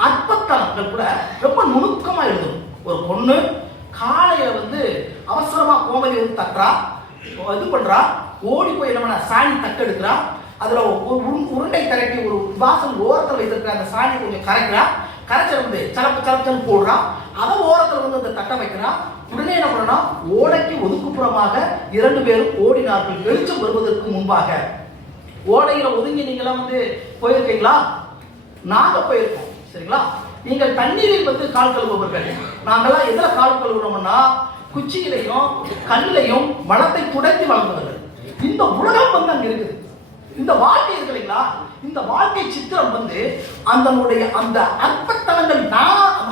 அற்பத்தனங்கள் கூட ரொம்ப நுணுக்கமா எழுதும். ஒரு பொண்ணு காலையில அவசரமா கோமதி தட்டுறா, இது பண்றா, ஓடி போய் என்ன சாணி தக்க எடுக்கிறா, அதுல ஒரு உருண்டை திரட்டி ஒரு வாசல் ஓரத்தில் வைத்திருக்கிற அந்த சாணி கொஞ்சம் கரைக்கிறா, கரைச்சல் சலப்பு போடுறா, அதை ஓரத்தில் அந்த தட்டை வைக்கிறா. உடனே என்ன பண்ணா, ஓடைக்கு ஒதுக்குப்புறமாக 2 பேரும் ஓடினார்கள் வெளிச்சம் வருவதற்கு முன்பாக. ஓடையில ஒதுங்கி நீங்களாம் போயிருக்கீங்களா? நாங்க போயிருக்கோம், சரிங்களா? நீங்கள் தண்ணீரில் கால் கழுவுவர்கள். நாங்கெல்லாம் எதுல கால் கழுவுறோம்னா, குச்சியிலையும் கல்லையும் வளத்தை துடைத்து வளர்ந்தவர்கள். இந்த உலகம் அங்க இருக்குது, இந்த வாழ்க்கை இருக்கு இல்லைங்களா, இந்த வாழ்க்கை சித்திரம் அதனுடைய அந்த அற்பத்தனங்கள்,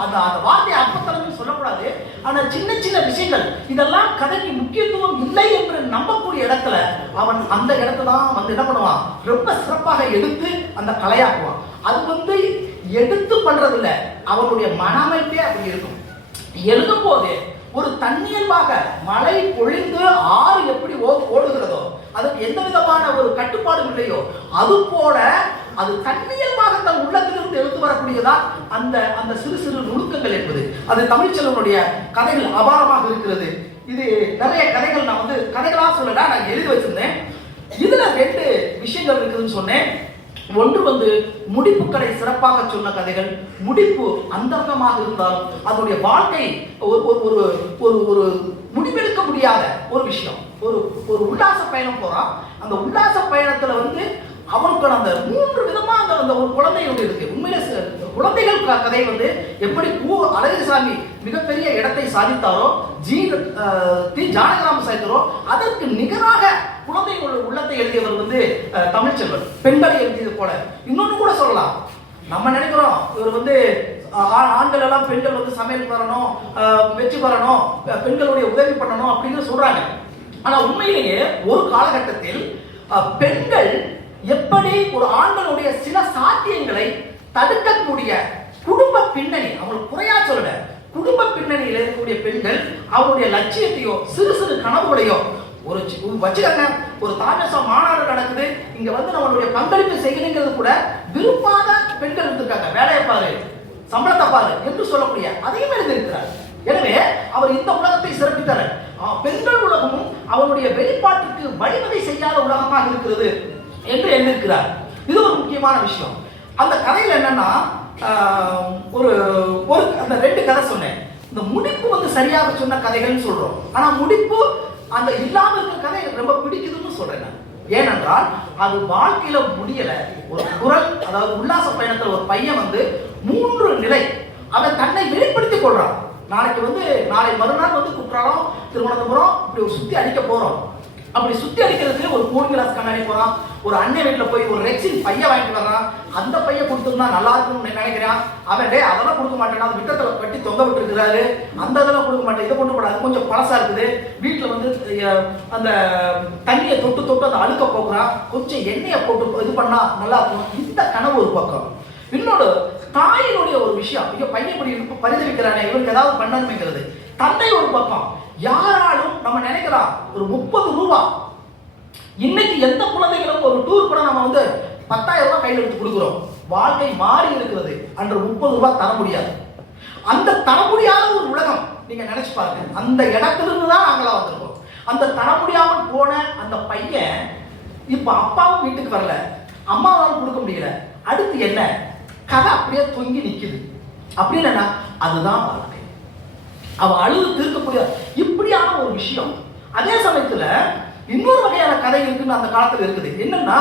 அந்த வார்த்தை அற்பத்தனங்கள் சொல்லக்கூடாது, ஆனா சின்ன சின்ன விஷயங்கள் இதெல்லாம் கதைக்கு முக்கியத்துவம் இல்லை என்று நம்பக்கூடிய இடத்துல அவன் அந்த இடத்துல தான் என்ன பண்ணுவான், ரொம்ப சிறப்பாக எடுத்து அந்த கலையாக்குவான். அது எடுத்து பண்றது இல்லை, அவனுடைய மனமைப்பே அப்படி இருக்கும். எழுதும் போதே ஒரு தண்ணீர்பாக மழை பொழிந்து ஆறு எப்படி ஓடுகிறதோ, அதுக்கு எந்த விதமான ஒரு கட்டுப்பாடு இல்லையோ, அது போல அது தன்னியல்பாக தன் உள்ளத்திலிருந்து எடுத்து வரக்கூடியதா அந்த அந்த சிறு சிறு நுணுக்கங்கள் என்பது. அது தமிழ்ச்செல்வனுடைய கதைகள் அபாரமாக இருக்கிறது. இது நிறைய கதைகள் நான் கதைகளா சொல்லல, நான் எழுதி வச்சிருந்தேன். இதுல 2 விஷயங்கள் இருக்குதுன்னு சொன்னேன். ஒன்று வந்து முடிப்புகளை சிறப்பாக சொன்ன கதைகள். முடிப்பு அந்தர்த்தமாக இருந்தால் அதனுடைய வாழ்க்கை ஒரு ஒரு ஒரு ஒரு முடிவெடுக்க முடியாத ஒரு விஷயம். ஒரு ஒரு உல்லாச பயணம் போறான். அந்த உல்லாச பயணத்துல வந்து அவனுக்கு அந்த 3 விதமா அந்த ஒரு குழந்தைகள் இருக்கு. உண்மையில குழந்தைகள் கதை வந்து எப்படி அழகிரிசாமி மிகப்பெரிய இடத்தை சாதித்தாரோ, ஜானகிராம சாதித்தாரோ, அதற்கு நிகராக குழந்தைகளோட உள்ளத்தை எழுதியவர் வந்து தமிழ்ச்செல்வன். பெண்களை எழுதியது போல. இன்னொன்னு கூட சொல்லலாம். நம்ம நினைக்கிறோம் இவர் வந்து ஆண்கள் எல்லாம் பெண்கள் வந்து சமையல் வரணும், வெற்றி பெறணும், பெண்களுடைய உதவி பண்ணணும் அப்படின்னு சொல்றாங்க. ஆனா உண்மையிலேயே ஒரு காலகட்டத்தில் பெண்கள் எப்படி ஒரு ஆண்களுடைய சில சாத்தியங்களை தடுக்கக்கூடிய குடும்ப பின்னணி, அவங்களுக்கு குறையா சொல்லல, குடும்ப பின்னணியில் இருக்கக்கூடிய பெண்கள் அவருடைய லட்சியத்தையோ சிறு சிறு கனவுகளையோ ஒரு வச்சுக்கங்க. ஒரு தாமசா மாநாடு நடக்குது, இங்க வந்து நம்மளுடைய பங்களிப்பு செய்யணுங்கிறது கூட விரும்பாத பெண்கள் இருந்திருக்காங்க. வேலையை பாரு, சம்பளத்தை பாரு என்று சொல்லக்கூடிய அதையும் எழுதியிருக்கிறார். எனவே அவர் இந்த உலகத்தை சிறப்பித்தார். பெண்கள் உலகமும் அவருடைய வெளிப்பாட்டுக்கு வழிவகை செய்யாத உலகமாக இருக்கிறது என்று எழுதியிருக்கிறார். இது ஒரு முக்கியமான விஷயம். அந்த கதையில் என்னன்னா ஒரு ஒரு அந்த 2 கதை சொன்னேன். இந்த முடிப்பு வந்து சரியாக சொன்ன கதைகள்னு சொல்றோம். ஆனா முடிப்பு அந்த இல்லாம இருக்கிற கதை எனக்கு ரொம்ப பிடிக்குதுன்னு சொல்றேன். ஏனென்றால் அது வாழ்க்கையில முடியல. ஒரு குரல், அதாவது உல்லாச பயணத்தில் ஒரு பையன் வந்து 3 நிலை அவன் தன்னை வெளிப்படுத்திக் கொள்றான். நாளைக்கு வந்து நாளை மறுநாள் வந்து குற்றாலம், திருவனந்தபுரம் இப்படி ஒரு சுத்தி அடிக்க போறோம். அப்படி சுத்தி அடிக்கிறதுக்கு ஒரு 3 கிளாஸ் கண்ணாடி போறான். ஒரு அண்ணன் வீட்டுல போய் ஒரு ரெக்ஸின் பைய வாங்கிட்டு வர்றான். அந்த பைய கொடுத்துருந்தா நல்லா இருக்கும்னு நினைக்கிறான். அவன் அதெல்லாம் கொடுக்க மாட்டேன், விட்டத்துல கட்டி தொங்க விட்டு இருக்கிறாரு, அந்த இதெல்லாம் கொடுக்க மாட்டேன், இதை கொண்டு போடாது, கொஞ்சம் பழசா இருக்குது. வீட்டுல வந்து அந்த தண்ணியை தொட்டு தொட்டு அந்த அழுக்க போக்குறான், கொஞ்சம் எண்ணெயை போட்டு இது பண்ணா நல்லா இருக்கும். இந்த கனவு ஒரு பக்கம். இன்னொரு தாயினுடைய ஒரு விஷயம், ஐயோ பையன் இப்படி பரிதவிக்கிறானே, இவருக்கு ஏதாவது பண்ணணுங்கிறது தந்தை ஒரு பக்கம். யாராலும் நம்ம நினைக்கலாம் ஒரு 30 ரூபா, இன்னைக்கு எந்த குழந்தைகளும் ஒரு டூர் கூட நம்ம வந்து 10,000 ரூபாய் கையில் எடுத்து கொடுக்குறோம். வாழ்க்கை மாறி இருக்கிறது. அன்று 30 ரூபாய் தர முடியாது. அந்த தர முடியாத ஒரு உலகம் நீங்க நினைச்சு பாருங்க. அந்த இடத்திலிருந்து தான் நாங்களா வந்திருக்கோம். அந்த தர முடியாமல் போன அந்த பையன் இப்ப அப்பாவும் வீட்டுக்கு வரல, அம்மாவாலும் கொடுக்க முடியல. அடுத்து என்ன கதை அப்படியே தொங்கி நிக்குது. அப்படி இல்லைன்னா அதுதான் வாழ்க்கை. அவ அழுது தீர்க்கக்கூடிய இப்படியான ஒரு விஷயம். அதே சமயத்துல இன்னொரு வகையான கதை இருக்குன்னு அந்த காலத்துல இருக்குது. என்னன்னா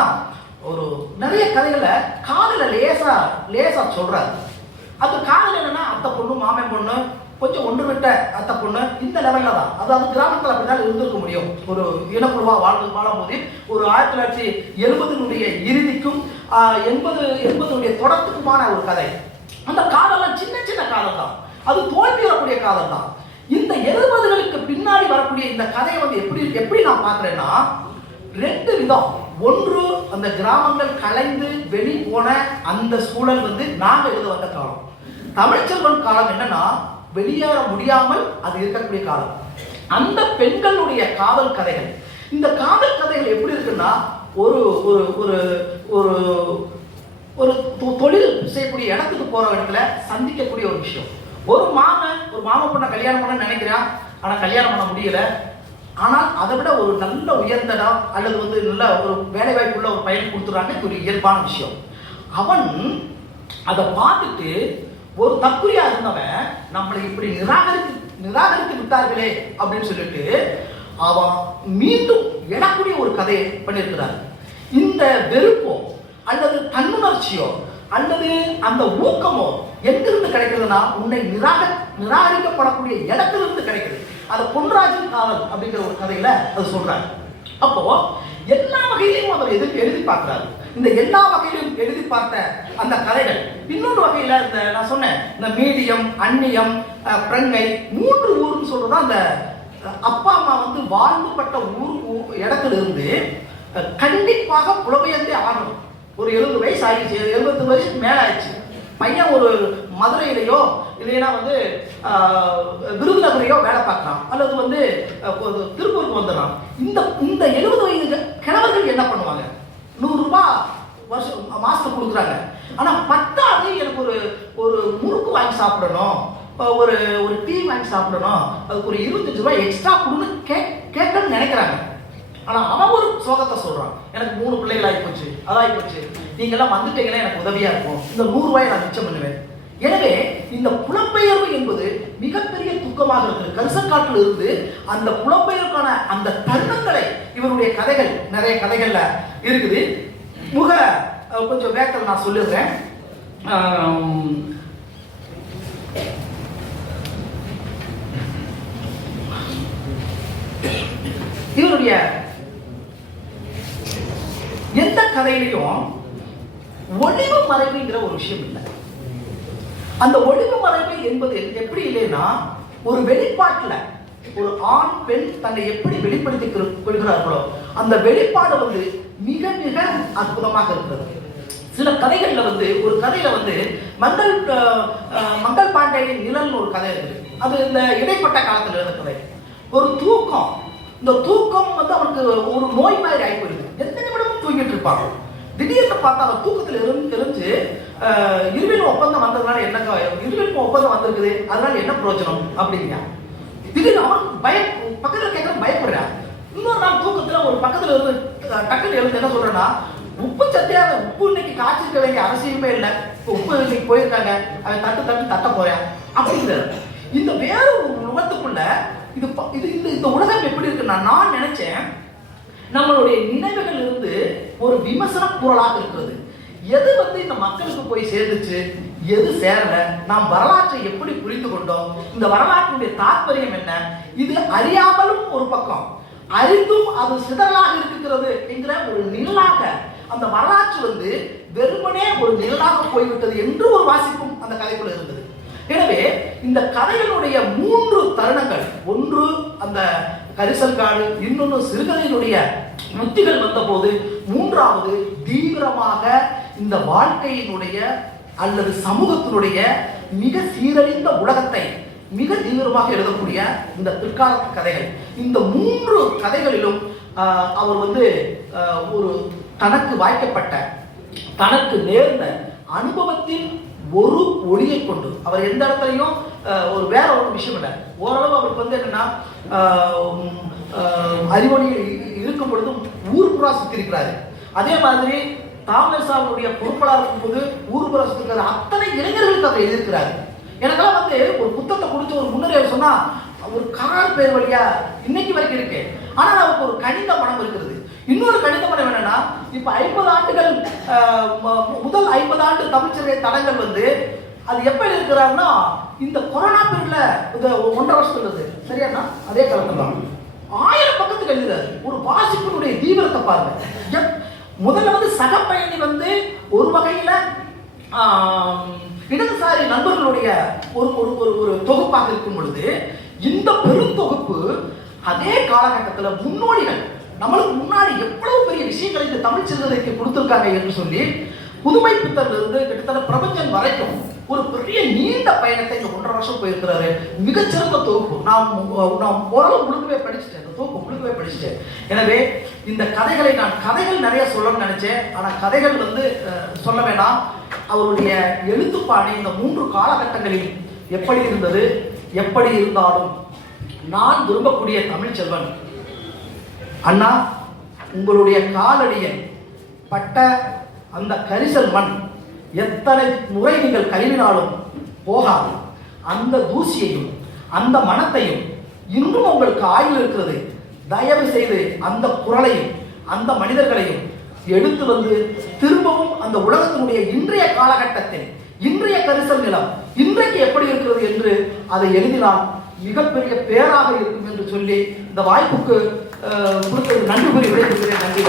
ஒரு நிறைய கதைகளை காதல லேசா சொல்றாரு. அது காதல் என்னன்னா அத்தை பொண்ணு, மாமன் பொண்ணு, கொஞ்சம் ஒன்று விட்ட அத்தை பொண்ணு, இந்த லெவல்ல தான். அதாவது கிராமத்தில் அப்படிதான் இருந்திருக்க முடியும். ஒரு இனக்குழுவா வாழும்போது ஒரு 1970 இறுதிக்கும் 80 தொடக்கத்துக்குமான ஒரு கதை. அந்த காதல் சின்ன சின்ன காதல் தான். அது தோல்வி வரக்கூடிய காதல் தான். இந்த 70களுக்கு பின்னாடி வரக்கூடிய இந்த கதையை வந்து எப்படி நான் பார்க்கிறேன்னா 2 விதம். ஒன்று, அந்த கிராமங்கள் கலைந்து வெளி போன அந்த சூழல் வந்து நாங்க எழுத வந்த காலம். தமிழ்ச்செல்வன் காலம் என்னன்னா வெளியேற முடியாமல் அது இருக்கக்கூடிய காலம். அந்த பெண்களுடைய காதல் கதைகள், இந்த காதல் கதைகள் எப்படி இருக்குன்னா ஒரு ஒரு ஒரு ஒரு ஒரு தொழில் செய்யக்கூடிய இடத்துக்கு போற இடத்துல சந்திக்கக்கூடிய ஒரு விஷயம். ஒரு மாமன் பொண்ணை கல்யாணம் பண்ண நினைக்கிறான், ஆனா கல்யாணம் பண்ண முடியல. ஆனால் அதை விட ஒரு நல்ல உயர்ந்தடா அல்லது வந்து நல்ல ஒரு வேலை வாய்ப்புள்ள ஒரு பையன் கொடுத்துறாங்க. இது ஒரு இயல்பான விஷயம். அவன் அதை பார்த்துட்டு ஒரு தக்குரியா இருந்தவன் நம்மளை இப்படி நிராகரித்து விட்டார்களே அப்படின்னு சொல்லிட்டு அவன் மீண்டும் எழக்கூடிய ஒரு கதையை பண்ணியிருக்கிறார். இந்த வெறுப்போ அல்லது தன்னுணர்ச்சியோ அல்லது அந்த ஊக்கமோ எங்கிருந்து கிடைக்கிறதுனா உன்னை நிராகரிக்கப்படக்கூடிய இடத்திலிருந்து கிடைக்கிறது. அது பொன்ராஜின் காதல் அப்படிங்கிற ஒரு கதையில அது சொல்றாரு. அப்போ எல்லா வகையிலையும் அவர் எழுதி பார்க்கிறாரு. இந்த எல்லா வகையிலும் எழுதி பார்த்த அந்த கதைகள் இன்னொரு வகையில இந்த நான் சொன்னேன் இந்த மீடியம், அந்நியம், பிரங்கை 3 ஊர்னு சொல்றதா அந்த அப்பா அம்மா வந்து வாழ்ந்துபட்ட இடத்துல இருந்து கண்டிப்பாக புலம்பெயர்ந்தே ஆகணும். ஒரு 70 வயசு ஆயிடுச்சு, 70 வயசுக்கு மேல ஆயிடுச்சு. பையன் ஒரு மதுரையிலையோ இல்லைன்னா வந்து விருதுநகரையோ வேலை பார்க்கலாம், அல்லது வந்து திருப்பூருக்கு வந்துடலாம். இந்த 70 வயது கிழவர்கள் என்ன பண்ணுவாங்க? 100 ரூபாய் வருஷம் மாசத்துக்கு கொடுக்குறாங்க. ஆனா 10வது எனக்கு ஒரு முறுக்கு வாங்கி சாப்பிடணும், ஒரு டீ வாங்கி சாப்பிடணும், அதுக்கு ஒரு 25 ரூபாய் எக்ஸ்ட்ரா கொடுன்னு கேட்கணும்னு நினைக்கிறாங்க. ஆனா அவன் ஒரு சோகத்தை சொல்றான், எனக்கு 3 பிள்ளைகள் ஆகி போச்சு, அதாகி போச்சு, நீங்கள்லாம் வந்துட்டீங்கன்னா எனக்கு உதவியா இருக்கும், இந்த 100 ரூபாயை நான் மிச்சம் பண்ணுவேன். எனவே இந்த புலம்பெயர்வு என்பது மிகப்பெரிய துக்கமாக இருக்குது. கரிசக்காட்டில் இருந்து அந்த புலம்பெயர்வுக்கான அந்த தருணங்களை இவருடைய கதைகள் நிறைய கதைகள்ல இருக்குது. கொஞ்சம் வேகத்தில் நான் சொல்லிடுறேன். இவருடைய எந்த கதையிலையும் ஒளிவு மறைவுங்கிற ஒரு விஷயம் இல்லை. அந்த ஒளிவு மறைவு என்பது எப்படி இல்லைன்னா, ஒரு வெளிப்பாட்டுல ஒரு ஆண் பெண் தன்னை எப்படி வெளிப்படுத்திக் கொள்கிறார்களோ அந்த வெளிப்பாடு மிக மிக அற்புதமாக இருக்கிறது. சில கதைகள்ல ஒரு கதையில மங்கள் பாண்டேயின் நிழல்னு ஒரு கதை இருக்கு. அது இந்த இடைப்பட்ட காலத்துல இருந்த கதை. ஒரு தூக்கம், இந்த தூக்கம் அவனுக்கு ஒரு நோய் மாதிரி ஆகி போயிடுது. எந்த நிமிடமும் தூங்கிட்டு இருப்பாங்க. திடீர்னு பார்த்தா அவர் தூக்கத்தில் தெரிஞ்சு இருவின் ஒப்பந்தம் வந்ததுனால என்ன, இருவின் ஒப்பந்தம் வந்திருக்குது அதனால என்ன பிரயோஜனம் அப்படிங்க. திடீர்னு அவனுக்கு பக்கத்தில் கேட்க பயப்படுறான். இன்னொரு நாள் தூக்கத்துல ஒரு பக்கத்துல இருந்து டக்குன்னு எழுந்து என்ன சொல்றேன்னா, உப்பு சத்தியாக உப்பு இன்னைக்கு காய்ச்சிருக்க வேண்டிய அவசியமே இல்லை, உப்பு இன்னைக்கு போயிருக்காங்க, அவன் தட்ட போறேன் அப்படிங்கிறாரு. இந்த வேற ஒரு உலகத்துக்குள்ள இந்த உலகம் எப்படி இருக்குன்னா, நான் நினைச்சேன் நம்மளுடைய நினைவுகள் இருந்து ஒரு விமர்சன பொருளாக இருக்கிறது. எது இந்த மக்களுக்கு போய் சேர்ந்துச்சு, எது சேரல, நாம் வரலாற்றை எப்படி புரிந்து கொண்டோம், இந்த வரலாற்றுடைய தாற்பயம் என்ன, இது அறியாமலும் ஒரு பக்கம், அறிந்தும் அது சிதறலாக இருக்கிறது என்கிற ஒரு நிழலாக அந்த வரலாற்று வெறுமனே ஒரு நிழலாக போய்விட்டது என்று ஒரு வாசிப்பும் அந்த கதைக்குள்ள இருந்தது. எனவே இந்த கதைகளுடைய 3 தருணங்கள், ஒன்று அந்த கரிசல் காடு, இன்னொன்று சிறுகதையினுடைய முத்திகள் வந்த போது, மூன்றாவது தீவிரமாக இந்த வாழ்க்கையினுடைய அல்லது சமூகத்தினுடைய மிக சீரழிந்த உலகத்தை மிக தீவிரமாக எழுதக்கூடிய இந்த பிற்காலத்து கதைகள். இந்த 3 கதைகளிலும் அவர் ஒரு தனக்கு வாய்க்கப்பட்ட தனக்கு நேர்ந்த அனுபவத்தின் ஒரு ஒளியை கொண்டு அவர் எந்த இடத்துலையும் ஒரு வேற ஒரு விஷயம் இல்லை. ஓரளவு அவருக்கு என்னன்னா, அறிவொளியில் இருக்கும் பொழுதும் ஊர் புறா சுத்திருக்கிறாரு. அதே மாதிரி தாமசாவுடைய பொறுப்பாளர் இருக்கும்போது ஊர் புறா சுத்திருக்கிறாரு. அத்தனை இளைஞர்களுக்கு அவர் எழுதியிருக்கிறாரு. எனக்கெல்லாம் ஒரு புத்தகத்தை கொடுத்து ஒரு முன்னரே சொன்னா ஒரு கார் பேர் வழியா இன்னைக்கு வரைக்கும் இருக்கு. ஆனால் அவருக்கு ஒரு கணித மனம் இருக்கிறது. இன்னொரு கணித மனம் என்னன்னா, இப்ப 50 ஆண்டுகள் முதல் 50 ஆண்டு தமிழ்ச்சரை தடங்கள் அது எப்ப இருக்கிறாருன்னா, இந்த கொரோனா பீரியட்ல 1.5 வருஷம் இருந்தது சரியாண்ணா, அதே காலத்துல 1000 பக்கத்துக்கு எழுதுறாரு. ஒரு வாசிப்பினுடைய தீவிரத்தை பாருங்க. முதல்ல சக பயணி ஒரு வகையில இடதுசாரி நண்பர்களுடைய ஒரு ஒரு ஒரு தொகுப்பாக இருக்கும் பொழுது, இந்த பெருந்தொகுப்பு அதே காலகட்டத்தில் முன்னோடிகள் நம்மளுக்கு முன்னாடி எவ்வளவு பெரிய விஷயங்களை இந்த தமிழ் சிறுகதைக்கு கொடுத்திருக்காங்க என்று சொல்லி, புதுமை பித்தர்ல இருந்து கிட்டத்தட்ட பிரபஞ்சன் வரைக்கும் ஒரு பெரிய நீண்ட பயணத்தை இந்த 1.5 வருஷம் போயிருக்கிறாரு. மிகச்சிறந்த தொகுப்பு. நான் ஓரளவு முழுக்கவே படிச்சுட்டேன், இந்த தொகுப்பு முழுக்கவே படிச்சுட்டேன். எனவே இந்த கதைகளை நான் கதைகள் நிறைய சொல்லணும்னு நினைச்சேன். ஆனா கதைகள் சொல்ல வேணாம். அவருடைய எழுத்துப்பாணி இந்த 3 காலகட்டங்களில் எப்படி இருந்தது, எப்படி இருந்தாலும் நான் விரும்பக்கூடிய தமிழ் செல்வன் அண்ணா, உங்களுடைய காலடியில் பட்ட அந்த கரிசல் மண் எத்தனை முறை நீங்கள் கழுவினாலும் போகாது. அந்த தூசியையும் அந்த மனத்தையும் இன்னும் உங்களுக்கு ஆயுள் இருக்கிறது. தயவு செய்து அந்த குரலையும் அந்த மனிதர்களையும் எடுத்து திரும்பவும் அந்த உலகத்தினுடைய இன்றைய காலகட்டத்தில் இன்றைய கரிசல் நிலம் இன்றைக்கு எப்படி இருக்கிறது என்று அதை எழுதினால் மிகப்பெரிய பேராக இருக்கும் என்று சொல்லி இந்த வாய்ப்புக்கு கொடுத்தது நன்றி கூறி விடைபெறுகிறேன். நன்றி.